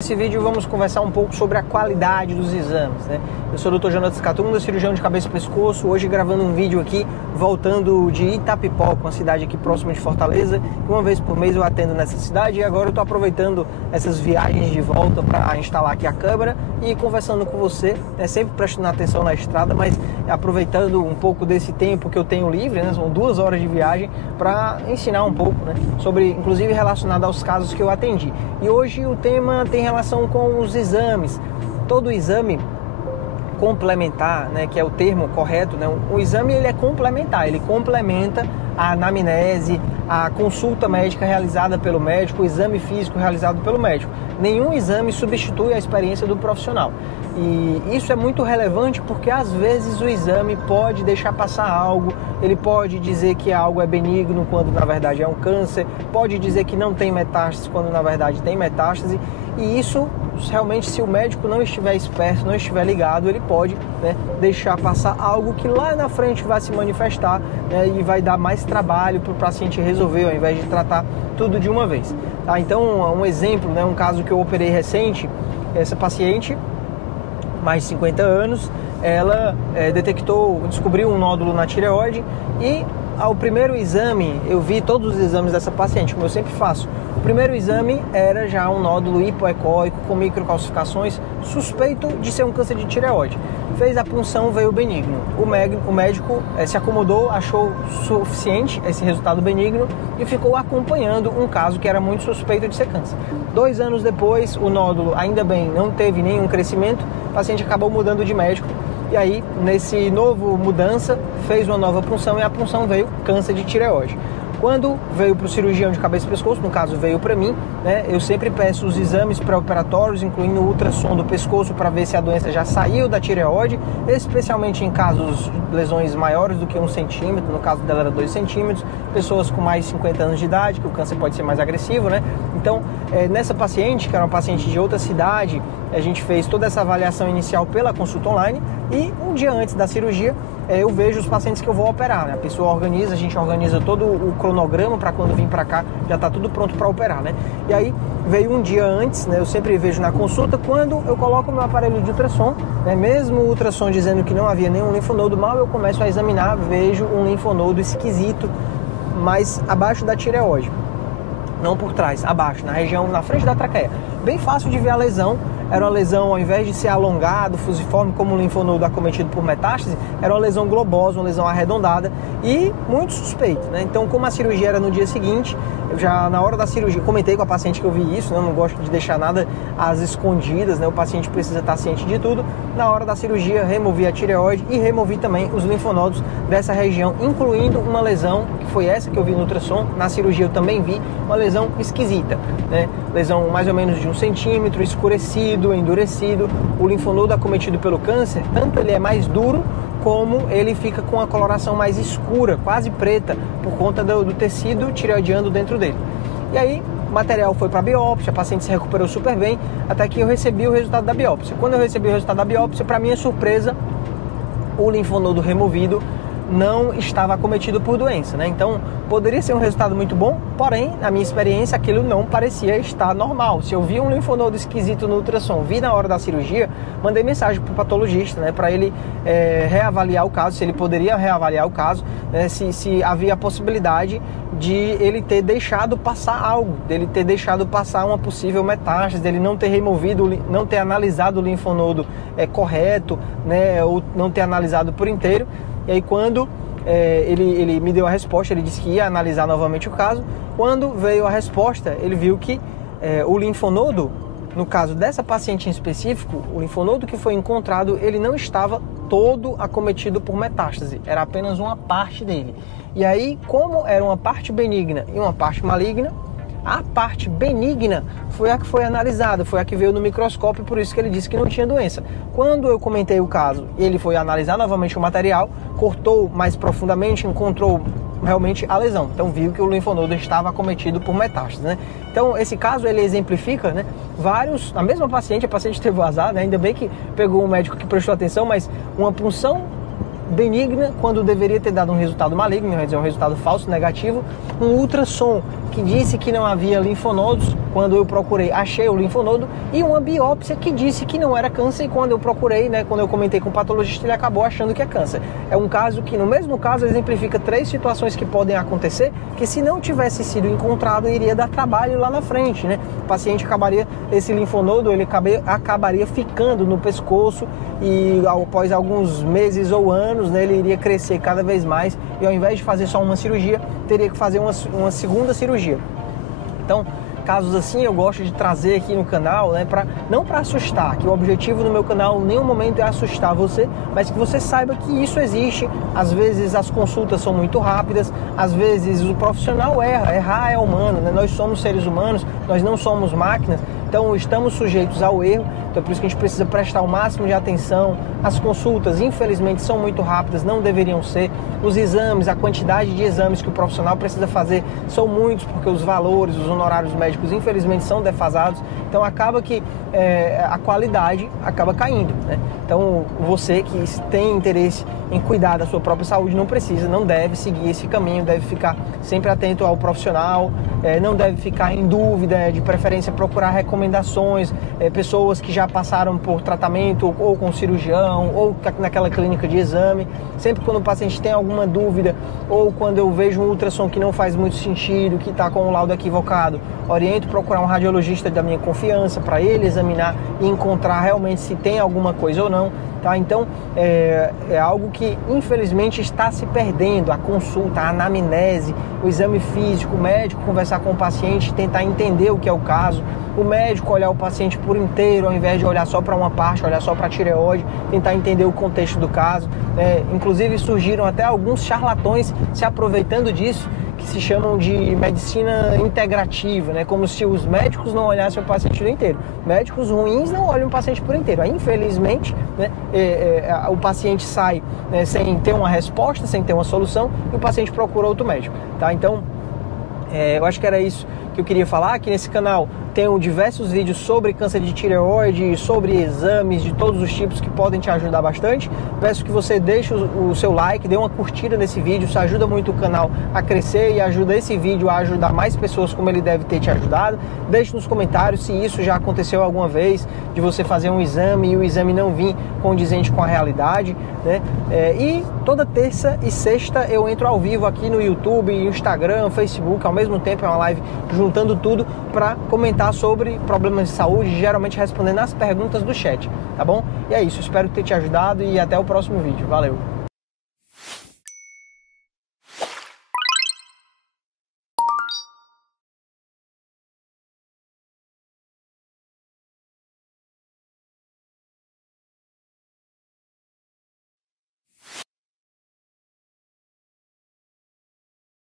Nesse vídeo vamos conversar um pouco sobre a qualidade dos exames, né? Eu sou o Dr. Jonatas Catunda, cirurgião de cabeça e pescoço, hoje gravando um vídeo aqui, voltando de Itapipoca, uma cidade aqui próxima de Fortaleza. Uma vez por mês eu atendo nessa cidade e agora eu estou aproveitando essas viagens de volta para instalar aqui a câmera e conversando com você, né? Sempre prestando atenção na estrada, mas aproveitando um pouco desse tempo que eu tenho livre, né? São 2 horas de viagem, para ensinar um pouco, né? Sobre, inclusive relacionado aos casos que eu atendi. E hoje o tema tem relação com os exames. Todo exame complementar, né, que é o termo correto, né? O exame ele é complementar, ele complementa a anamnese, a consulta médica realizada pelo médico, o exame físico realizado pelo médico. Nenhum exame substitui a experiência do profissional. E isso é muito relevante porque às vezes o exame pode deixar passar algo, ele pode dizer que algo é benigno quando na verdade é um câncer, pode dizer que não tem metástase quando na verdade tem metástase, e isso realmente, se o médico não estiver esperto, não estiver ligado, ele pode, né, deixar passar algo que lá na frente vai se manifestar, né, e vai dar mais trabalho para o paciente resolver, ao invés de tratar tudo de uma vez. Tá? Então, um exemplo, né, um caso que eu operei recente, essa paciente, mais de 50 anos, ela descobriu um nódulo na tireoide e ao primeiro exame, eu vi todos os exames dessa paciente, como eu sempre faço. O primeiro exame era já um nódulo hipoecóico com microcalcificações, suspeito de ser um câncer de tireoide. Fez a punção, veio benigno. O médico se acomodou, achou suficiente esse resultado benigno e ficou acompanhando um caso que era muito suspeito de ser câncer. 2 anos depois, o nódulo, ainda bem, não teve nenhum crescimento, o paciente acabou mudando de médico. E aí, nesse novo mudança, fez uma nova punção e a punção veio câncer de tireoide. Quando veio para o cirurgião de cabeça e pescoço, no caso veio para mim, né, eu sempre peço os exames pré-operatórios, incluindo o ultrassom do pescoço, para ver se a doença já saiu da tireoide, especialmente em casos de lesões maiores do que 1 centímetro, no caso dela era 2 centímetros, pessoas com mais de 50 anos de idade, que o câncer pode ser mais agressivo, né? Então, nessa paciente, que era uma paciente de outra cidade, a gente fez toda essa avaliação inicial pela consulta online e um dia antes da cirurgia, eu vejo os pacientes que eu vou operar, né? A pessoa organiza, a gente organiza todo o cronograma para quando vir para cá já está tudo pronto para operar, né? E aí veio um dia antes, né? Eu sempre vejo na consulta quando eu coloco meu aparelho de ultrassom, né? Mesmo o ultrassom dizendo que não havia nenhum linfonodo mal, eu começo a examinar, vejo um linfonodo esquisito, mas abaixo da tireoide, não por trás, abaixo, na região, na frente da traqueia. Bem fácil de ver a lesão. Era uma lesão, ao invés de ser alongado, fusiforme, como o linfonodo acometido por metástase, era uma lesão globosa, uma lesão arredondada e muito suspeita, né? Então, como a cirurgia era no dia seguinte, eu já na hora da cirurgia, comentei com a paciente que eu vi isso, né? Eu não gosto de deixar nada às escondidas, né? O paciente precisa estar ciente de tudo. Na hora da cirurgia, removi a tireoide e removi também os linfonodos dessa região, incluindo uma lesão, que foi essa que eu vi no ultrassom. Na cirurgia eu também vi uma lesão esquisita, né? Lesão mais ou menos de 1 centímetro, escurecido, endurecido. O linfonodo acometido pelo câncer, tanto ele é mais duro, como ele fica com a coloração mais escura, quase preta, por conta do tecido tireoidiano dentro dele. E aí, o material foi para biópsia, a paciente se recuperou super bem, até que eu recebi o resultado da biópsia. Quando eu recebi o resultado da biópsia, para minha surpresa, o linfonodo removido não estava acometido por doença, né? Então, poderia ser um resultado muito bom, porém, na minha experiência, aquilo não parecia estar normal. Se eu vi um linfonodo esquisito no ultrassom, vi na hora da cirurgia, mandei mensagem para o patologista, né, para ele reavaliar o caso, se ele poderia reavaliar o caso, né, se havia a possibilidade de ele ter deixado passar algo, dele ter deixado passar uma possível metástase, dele não ter removido, não ter analisado o linfonodo correto, né, ou não ter analisado por inteiro. E aí quando ele me deu a resposta, ele disse que ia analisar novamente o caso. Quando veio a resposta, ele viu que o linfonodo, no caso dessa paciente em específico, o linfonodo que foi encontrado, ele não estava todo acometido por metástase, era apenas uma parte dele. E aí, como era uma parte benigna e uma parte maligna, a parte benigna foi a que foi analisada, foi a que veio no microscópio, por isso que ele disse que não tinha doença. Quando eu comentei o caso, ele foi analisar novamente o material, cortou mais profundamente, encontrou realmente a lesão. Então viu que o linfonodo estava acometido por metástase, né? Então esse caso ele exemplifica, né, vários, a mesma paciente, a paciente teve o azar, né? Ainda bem que pegou um médico que prestou atenção, mas uma punção benigna quando deveria ter dado um resultado maligno, quer dizer, um resultado falso, negativo, um ultrassom que disse que não havia linfonodos. Quando eu procurei, achei o linfonodo, e uma biópsia que disse que não era câncer, e quando eu procurei, né, quando eu comentei com o patologista, ele acabou achando que é câncer. É um caso que, no mesmo caso, exemplifica 3 situações que podem acontecer, que se não tivesse sido encontrado, iria dar trabalho lá na frente, né? O paciente esse linfonodo, ele acabaria ficando no pescoço, e após alguns meses ou anos, né, ele iria crescer cada vez mais, e ao invés de fazer só uma cirurgia, teria que fazer uma segunda cirurgia. Então, casos assim eu gosto de trazer aqui no canal, né, não para assustar, que o objetivo do meu canal em nenhum momento é assustar você, mas que você saiba que isso existe. Às vezes as consultas são muito rápidas, às vezes o profissional errar é humano, né? Nós somos seres humanos, nós não somos máquinas, então estamos sujeitos ao erro. Então é por isso que a gente precisa prestar o máximo de atenção. As consultas, infelizmente, são muito rápidas, não deveriam ser. Os exames, a quantidade de exames que o profissional precisa fazer são muitos, porque os valores, os honorários médicos, infelizmente, são defasados. Então acaba que a qualidade acaba caindo, né? Então você que tem interesse em cuidar da sua própria saúde não deve seguir esse caminho, deve ficar sempre atento ao profissional, não deve ficar em dúvida, de preferência procurar recomendações, pessoas que já passaram por tratamento ou com cirurgião ou naquela clínica de exame. Sempre quando o paciente tem alguma dúvida ou quando eu vejo um ultrassom que não faz muito sentido, que está com o laudo equivocado, oriento procurar um radiologista da minha confiança para ele examinar e encontrar realmente se tem alguma coisa ou não. Tá? Então é algo que infelizmente está se perdendo, a consulta, a anamnese, o exame físico, o médico conversar com o paciente, tentar entender o que é o caso, o médico olhar o paciente por inteiro ao invés de olhar só para uma parte, olhar só para a tireoide, tentar entender o contexto do caso. Inclusive surgiram até alguns charlatões se aproveitando disso, que se chamam de medicina integrativa, né? Como se os médicos não olhassem o paciente por inteiro. Médicos ruins não olham o paciente por inteiro. Aí, infelizmente, né, o paciente sai, né, sem ter uma resposta, sem ter uma solução, e o paciente procura outro médico. Tá? Então, eu acho que era isso que eu queria falar. Aqui nesse canal tenho diversos vídeos sobre câncer de tireoide, sobre exames de todos os tipos que podem te ajudar bastante. Peço que você deixe o seu like, dê uma curtida nesse vídeo, isso ajuda muito o canal a crescer e ajuda esse vídeo a ajudar mais pessoas como ele deve ter te ajudado. Deixe nos comentários se isso já aconteceu alguma vez, de você fazer um exame e o exame não vir condizente com a realidade, né? E toda terça e sexta eu entro ao vivo aqui no YouTube, Instagram, Facebook, ao mesmo tempo é uma live juntando tudo para comentar sobre problemas de saúde, geralmente respondendo as perguntas do chat, tá bom? E é isso, espero ter te ajudado e até o próximo vídeo. Valeu!